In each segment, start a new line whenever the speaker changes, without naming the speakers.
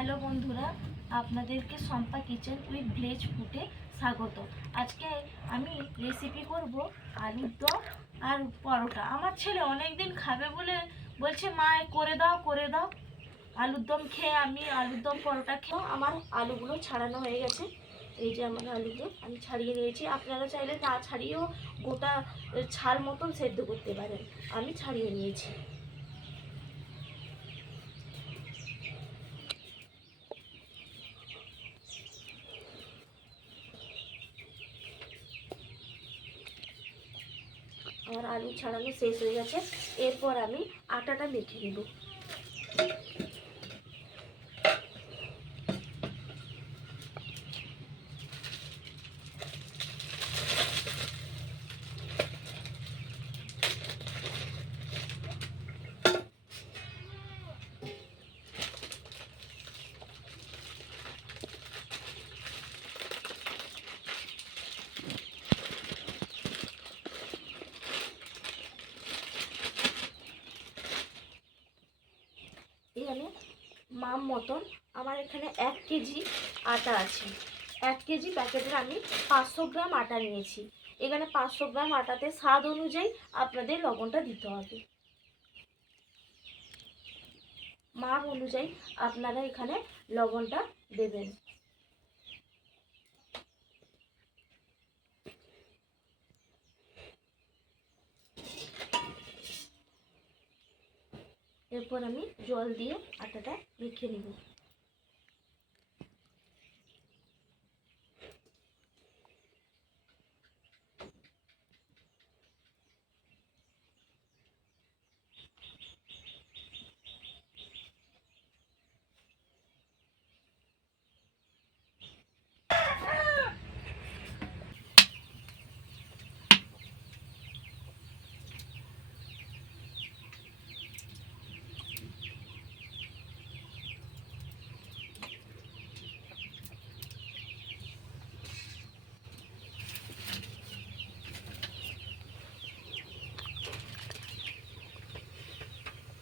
Hello বন্ধুরা, আপনাদেরকে সম্পা kitchen with village ফুডে স্বাগত। আজকে আমি রেসিপি করব আলুর দম আর পরোটা। আমার ছেলে অনেক দিন খাবে বলে বলছে, মা করে দাও করে দাও। আলুর দম খেয়ে আমি আলুর দম, পরোটা খেয়েও আমার আলুগুলো ছাড়ানো হয়ে গেছে। এই যে আমার আলুগুলো আমি ছাড়িয়ে নিয়েছি। আপনারা চাইলে না ছাড়িয়েও গোটা ছাল মতন সেদ্ধ করতে পারেন। আমি ছাড়িয়ে নিয়েছি। আমার আলু ছাড়ানো শেষ হয়ে গেছে। এরপর আমি আটাটা মেখে নেব এই আমি মাম মতন আমার এখানে এক কেজি আটা আছে। এক কেজি প্যাকেটের আমি পাঁচশো গ্রাম আটা নিয়েছি। এখানে পাঁচশো গ্রাম আটাতে স্বাদ অনুযায়ী আপনাদের লবণটা দিতে হবে। মাপ অনুযায়ী আপনারা এখানে লবণটা দেবেন। এরপর আমি জল দিয়ে আটাটা মেখে নিব।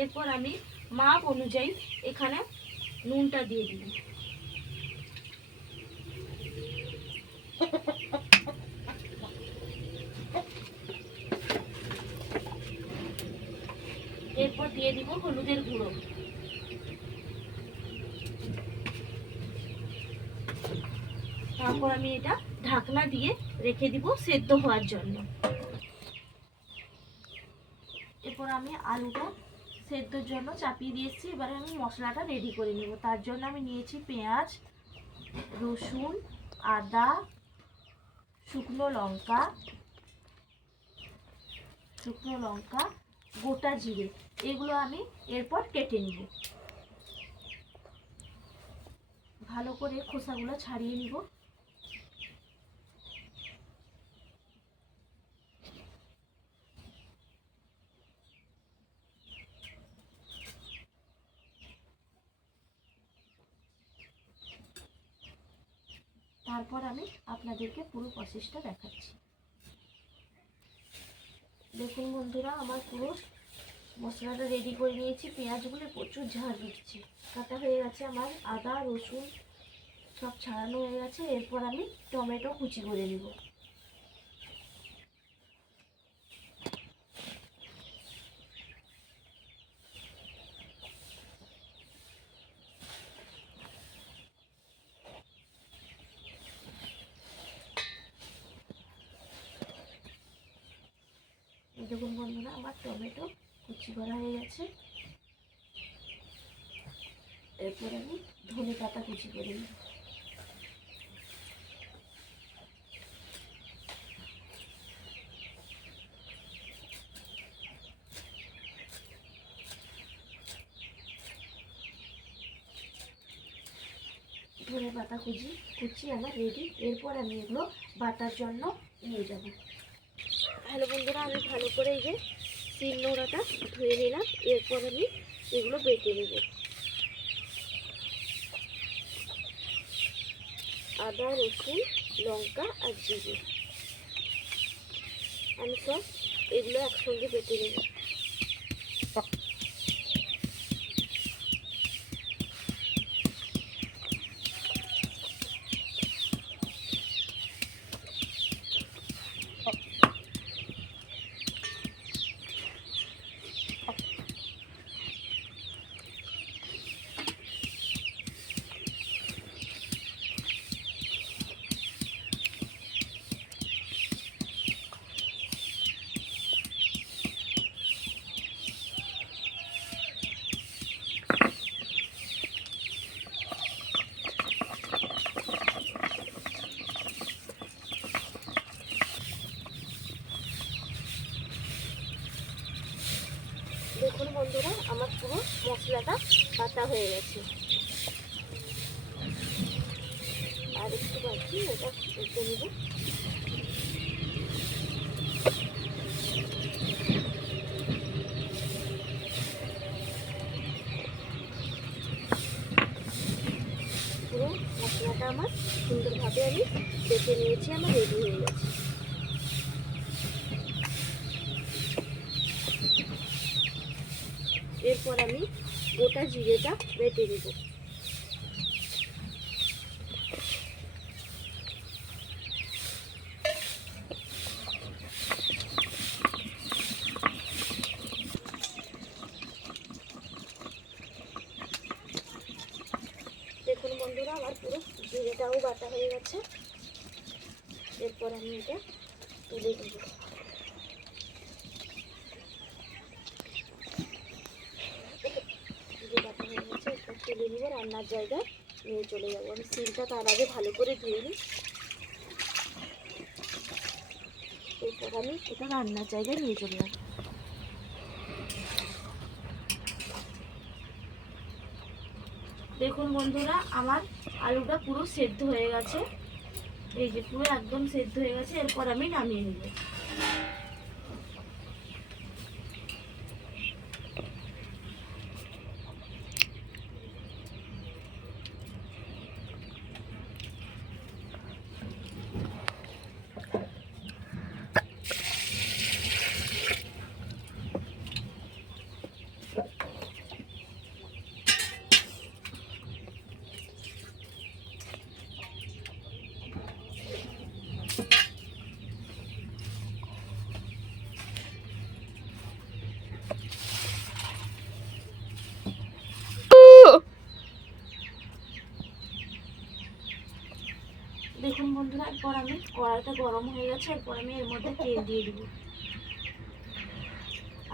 এরপর আমি মাপ অনুযায়ী এখানে নুনটা দিয়ে দিব এরপর দিয়ে দিব হলুদের গুঁড়ো। তারপর আমি এটা ঢাকনা দিয়ে রেখে দিব সেদ্ধ হওয়ার জন্য। এরপর আমি আলুটা সেদ্ধর জন্য চাপিয়ে দিয়েছি। এবারে আমি মশলাটা রেডি করে নেব। তার জন্য আমি নিয়েছি পেঁয়াজ, রসুন, আদা, শুকনো লঙ্কা শুকনো লঙ্কা, গোটা জিরে। এগুলো আমি এরপর কেটে নিব। ভালো করে খোসাগুলো ছাড়িয়ে নিব। তারপর আমি আপনাদেরকে পুরো প্রসেসটা দেখাচ্ছি। দেখুন বন্ধুরা, আমার পুরো মশলাটা রেডি করে নিয়েছি। পেঁয়াজগুলো প্রচুর ঝাল দিচ্ছি কাটা হয়ে গেছে আমার, আদা, রসুন সব ছাড়ানো হয়ে গেছে। এরপর আমি টমেটো কুচি করে নেব এই দেখুন বন্ধুরা আমার টমেটো, কুচি করা হয়ে গেছে। এরপর আমি ধনে পাতা কুচি করে নিই ধনে পাতা কুচি কুচি আমার রেডি এরপর আমি এগুলো বাটার জন্য নিয়ে যাব। ভালো বন্ধুরা আমি ভালো করে এই যে তিন নোড়াটা ধুয়ে নিলাম, এরপর আমি এগুলো বেটে নেব। আদা, রসুন, লঙ্কা আর জিরে। আমি সব এগুলো একসঙ্গে বেটে নেব। বাটা হয়ে গেছে। আর একটু বাকি ওটা করতে নেব। পুরো মশলাটা আমার সুন্দরভাবে আমি বেটে নিয়েছি, আমার রেডি হয়ে গেছে এরপর আমি গোটা জিরেটা বেটে নেব। দেখুন বন্ধুরা, আমার পুরো জিরেটাও বাটা হয়ে গেছে। এরপর আমি এটা তুলে দেব জিরে বাটা হয়ে গেছে এরপর তুলে নিব রান্নার জায়গায় নিয়ে চলে যাব। আমি সিলটা তার আগে ভালো করে ধুয়ে নিই। এরপর আমি এটা রান্নার জায়গায় নিয়ে চলে যাব। দেখুন বন্ধুরা, আমার আলুটা পুরো সেদ্ধ হয়ে গেছে। এই যে পুরো একদম সেদ্ধ হয়ে গেছে, এরপর আমি নামিয়ে নেব। দেখুন বন্ধুরা এরপর আমি কড়াইটা গরম হয়ে গেছে এরপর আমি এর মধ্যে তেল দিয়ে দিব।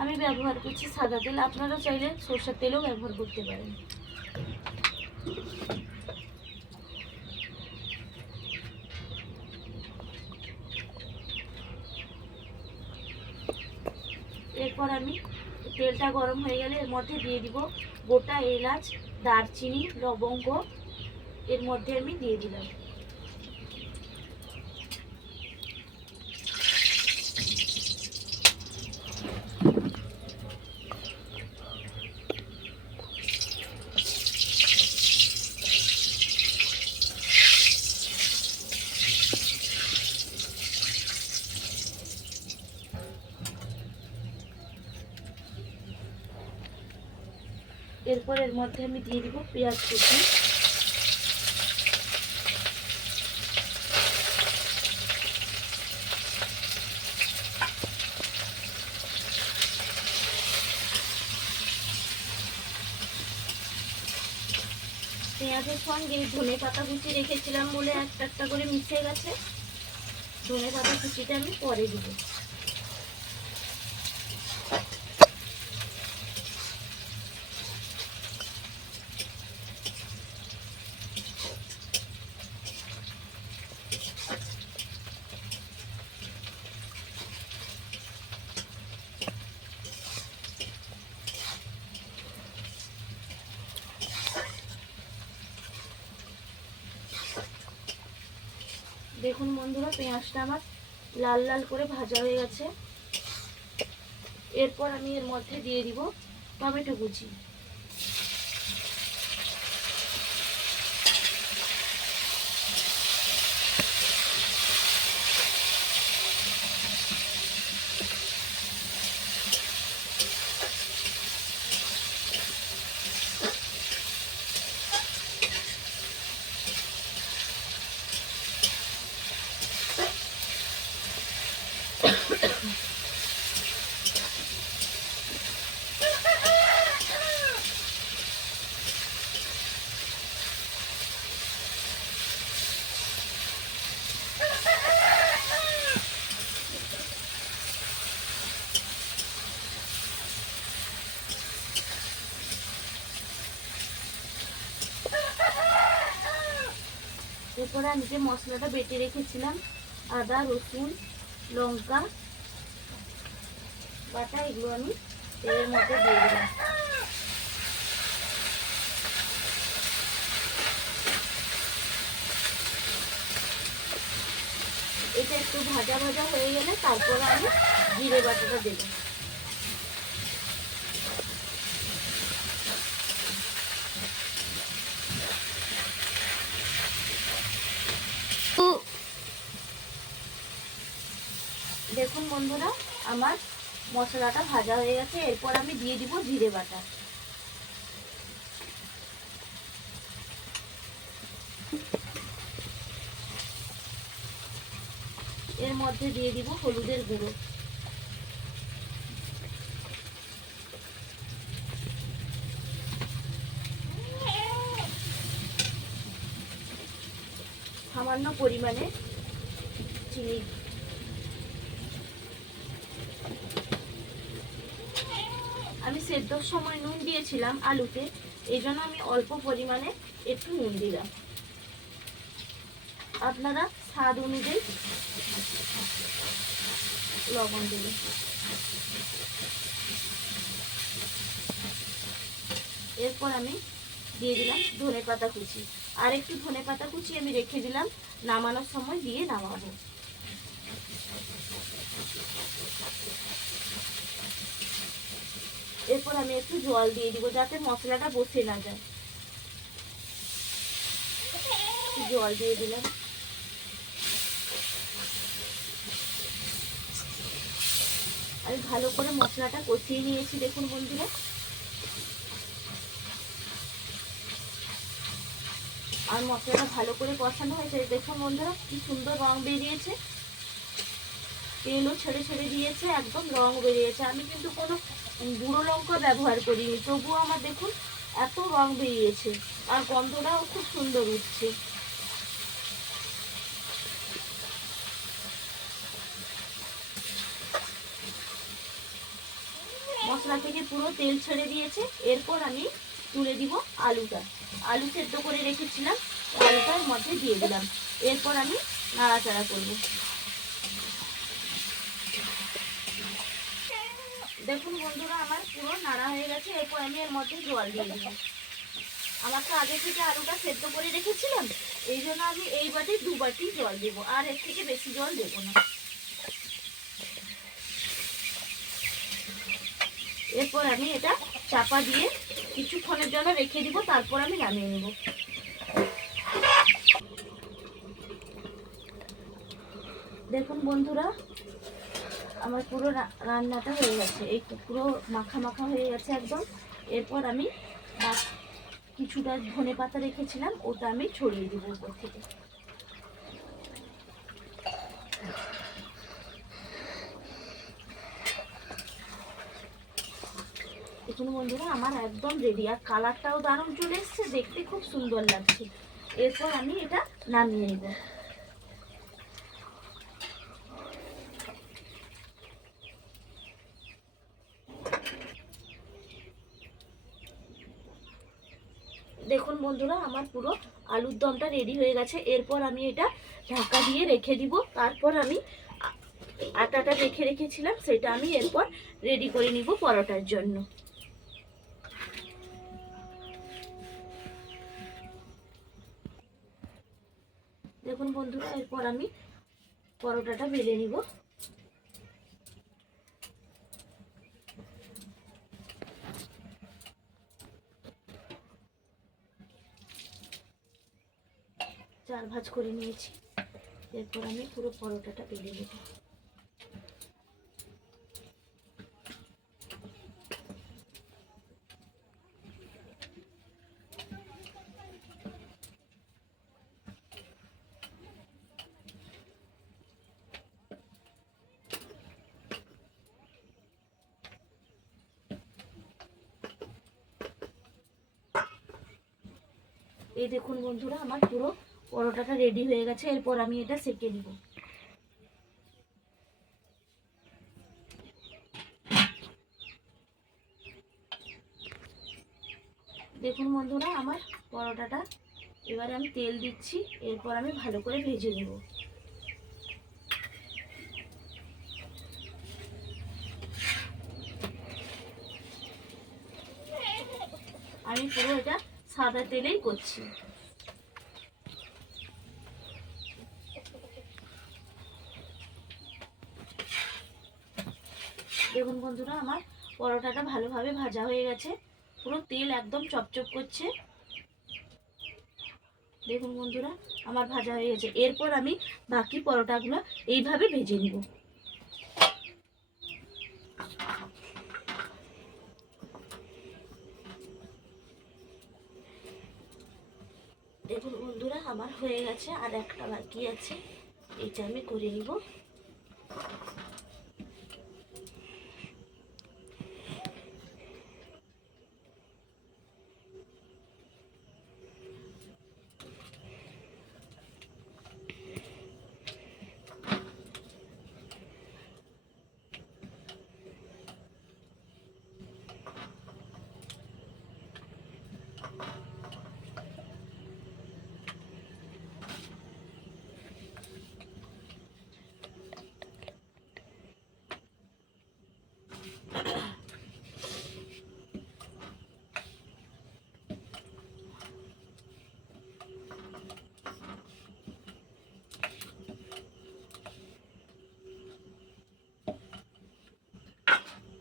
আমি ব্যবহার করছি সাদা তেল, আপনারা চাইলে সরষের তেলও ব্যবহার করতে পারেন। এরপর আমি তেলটা গরম হয়ে গেলে এর মধ্যে দিয়ে দিব গোটা এলাচ, দারচিনি, লবঙ্গ, এর মধ্যে আমি দিয়ে দিলাম এরপর এর মধ্যে আমি দিয়ে দিব পেঁয়াজ কুচি। পেঁয়াজের সঙ্গে ধনে পাতা কুচি রেখেছিলাম বলে একটা একটা করে মিশে গেছে। ধনে পাতা কুচিটা আমি পরে দিব দেখুন বন্ধুরা, পেঁয়াজটা আমার লাল লাল করে ভাজা হয়ে গেছে। এরপর আমি এর মধ্যে দিয়ে দিব টমেটো কুচি। তারপরে আমি যে মশলাটা বেটে রেখেছিলাম, আদা, রসুন, লঙ্কা, বাটা, এগুলো আমি তেলের মধ্যে দিয়ে দিলাম। এটা একটু ভাজা ভাজা হয়ে গেলে তারপরে আমি জিরে বাটাটা দেবো। দেখুন বন্ধুরা, আমার মশলাটা ভাজা হয়ে গেছে, এরপর আমি দিয়ে দিব জিরে বাটা। এর মধ্যে দিয়ে দিব হলুদের গুঁড়ো। সামান্য পরিমাণে চিনি আমি সেদ্ধর সময় নুন দিয়েছিলাম আলুতে, এই জন্য আমি অল্প পরিমাণে একটু নুন দিলাম। আপনারা স্বাদ অনুযায়ী লবণ দেবেন। এরপর আমি দিয়ে দিলাম ধনে পাতা কুচি। আর একটু ধনে পাতা কুচি আমি রেখে দিলাম, নামানোর সময় দিয়ে নামাবো এরপর আমি একটু জল দিয়ে দিব যাতে মশলাটা বসে না যায়। জল দিয়ে দিলাম। আমি ভালো করে মশলাটা কষিয়ে নিয়েছি, দেখুন বন্ধুরা। আর মশলাটা ভালো করে কষানো হয়েছে। দেখুন বন্ধুরা, কি সুন্দর রং বেরিয়েছে। তেলও ছেড়ে ছেড়ে দিয়েছে, একদম রং বেরিয়েছে। আমি কিন্তু কোনো গুঁড়ো লঙ্কা ব্যবহার করিনি। তবুও আমার দেখুন এত রং বেরিয়েছে। আর গন্ধটাও খুব সুন্দর উঠছে। মশলা থেকে পুরো তেল ছেড়ে দিয়েছে। এরপর আমি তুলে দিব আলুটা। আলু সেদ্ধ করে রেখেছিলাম। আলুটার মধ্যে দিয়ে দিলাম। এরপর আমি নাড়াচাড়া করব। দেখুন বন্ধুরা, আমার পুরো নাড়া হয়ে গেছে, এরপর আমি এর মধ্যে জল দিয়ে দিব। আমার তো আগে থেকে আলুটা সেদ্ধ করে রেখেছিলাম, এই জন্য আমি এই বাটি দু বাটি জল দেবো, আর এর থেকে বেশি জল দেবো না। এরপর আমি এটা চাপা দিয়ে কিছুক্ষণের জন্য রেখে দিব, তারপর আমি নামিয়ে নেব। দেখুন বন্ধুরা আমার পুরো রান্নাটা হয়ে গেছে। এই পুরো মাখা মাখা হয়ে গেছে একদম। এরপর আমি কিছুটা ধনে পাতা রেখেছিলাম, ওটা আমি ছড়িয়ে দিব উপর থেকে। দেখুন বন্ধুরা, আমার একদম রেডি আর কালারটাও দারুণ চলে এসছে, দেখতে খুব সুন্দর লাগছে। এরপর আমি এটা নামিয়ে নেব। দেখুন বন্ধুরা, আমার পুরো আলুর দমটা রেডি হয়ে গেছে। এরপর আমি এটা ঢাকা দিয়ে রেখে দিব। তারপর আমি আটাটা রেখে রেখেছিলাম, সেটা আমি এরপর রেডি করে নিব পরোটার জন্য। দেখুন বন্ধুরা, এরপর আমি পরোটাটা বেলে নিব। চার ভাজ করে নিয়েছি। এরপর আমি পুরো পরোটাটা বেলে নেব। এই দেখুন বন্ধুরা, আমার পুরো পরোটাটা রেডি হয়ে গেছে, এরপর আমি এটা সেকে নিব। দেখুন বন্ধুরা, আমার পরোটাটা, এবারে আমি তেল দিচ্ছি, এরপর আমি ভালো করে ভেজে নেব। আমি পুরো এটা সাদা তেলেই করছি দেখুন বন্ধুরা, আমার পরোটাটা ভালোভাবে ভাজা হয়ে গেছে। পুরো তেল একদম চপচপ করছে। দেখুন বন্ধুরা, আমার ভাজা হয়ে গেছে। এরপর আমি বাকি পরোটাগুলো এইভাবে ভেজে নিব। দেখুন বন্ধুরা, আমার হয়ে গেছে আর একটা বাকি আছে। এটা আমি করে নিব।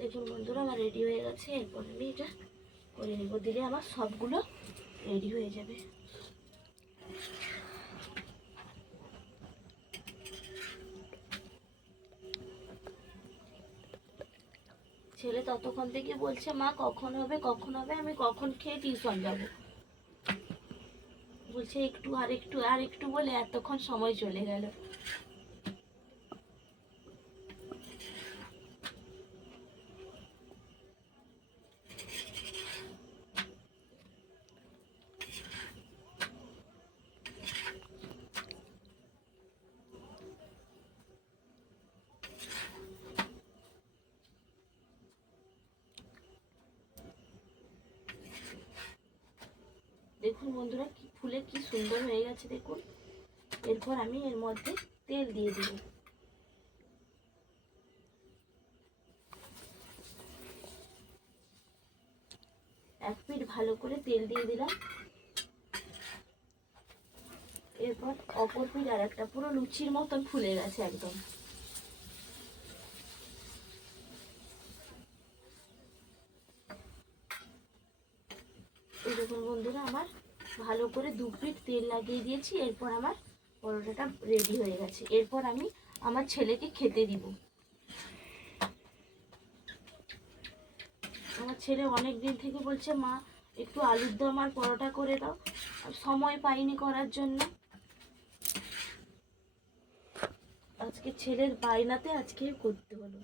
দেখুন বন্ধুরা, আমার রেডি হয়ে গেছে। এরপর আমি এটা করে নেব। দিলে আমার সবগুলো রেডি হয়ে যাবে। ছেলে ততক্ষণ থেকে বলছে, মা, কখন হবে কখন হবে? আমি কখন খেয়ে টিউশন যাব? বলছে, একটু আর একটু আর একটু বলে এতক্ষণ সময় চলে গেল। দেখুন বন্ধুরা, কি ফুলে কি সুন্দর হয়ে গেছে দেখুন। এরপর আমি এর মধ্যে তেল দিয়ে দিব। এক পিঠ ভালো করে তেল দিয়ে দিলাম। এরপর অপর পিঠ আর একটা পুরো লুচির মতন ফুলে গেছে একদম এই দেখুন বন্ধুরা আমার করে দু পিঠ তেল লাগিয়ে দিয়েছি, এরপর আমার পরোটাটা রেডি হয়ে গেছে। এরপর আমি আমার ছেলেকে খেতে দিব। আমার ছেলে অনেক দিন থেকে বলছে, মা, একটু আলুর দম আর পরোটা করে দাও। সময় পাইনি করার জন্য। আজকে ছেলের বায়নাতে আজকে করতে হলো।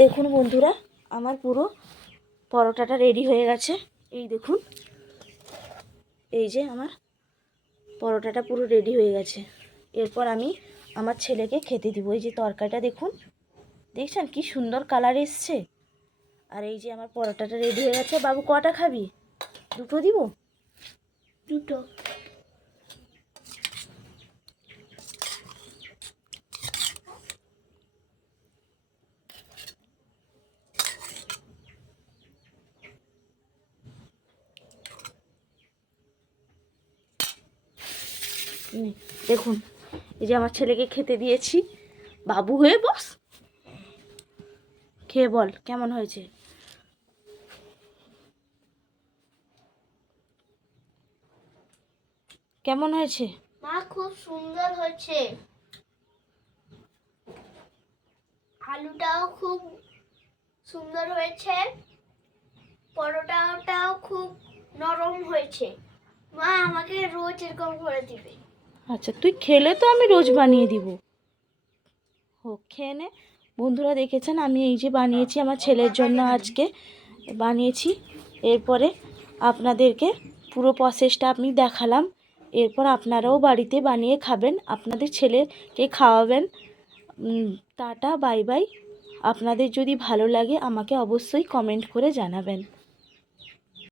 দেখুন বন্ধুরা আমার পুরো পরোটাটা রেডি হয়ে গেছে। এই দেখুন, এই যে আমার পরোটাটা পুরো রেডি হয়ে গেছে। এরপর আমি আমার ছেলেকে খেতে দিব। এই যে তরকারিটা দেখুন, দেখছেন কি সুন্দর কালার এসছে। আর এই যে আমার পরোটাটা রেডি হয়ে গেছে। বাবু, কটা খাবি? দুটো দিব? দুটো নে, দেখুন, এই যে আমার ছেলেকে খেতে দিয়েছি। বাবু হয়ে বস। খেয়ে বল, কেমন হয়েছে? কেমন হয়েছে?
মা, খুব সুন্দর হয়েছে। আলুটাও খুব সুন্দর হয়েছে। পরোটাটাও খুব নরম হয়েছে। মা, আমাকে রোজ এরকম করে দিবে।
আচ্ছা তুই খেলে তো আমি রোজ বানিয়ে দিব। হোক, খেয়ে নে। বন্ধুরা দেখেছেন, আমি এই যে বানিয়েছি আমার ছেলের জন্য আজকে। বানিয়েছি, এরপরে আপনাদেরকে পুরো প্রসেসটা আমি দেখালাম। এরপর আপনারাও বাড়িতে বানিয়ে খাবেন, আপনাদের ছেলেকে খাওয়াবেন। Tata, bye bye. আপনাদের যদি ভালো লাগে, আমাকে অবশ্যই কমেন্ট করে জানাবেন।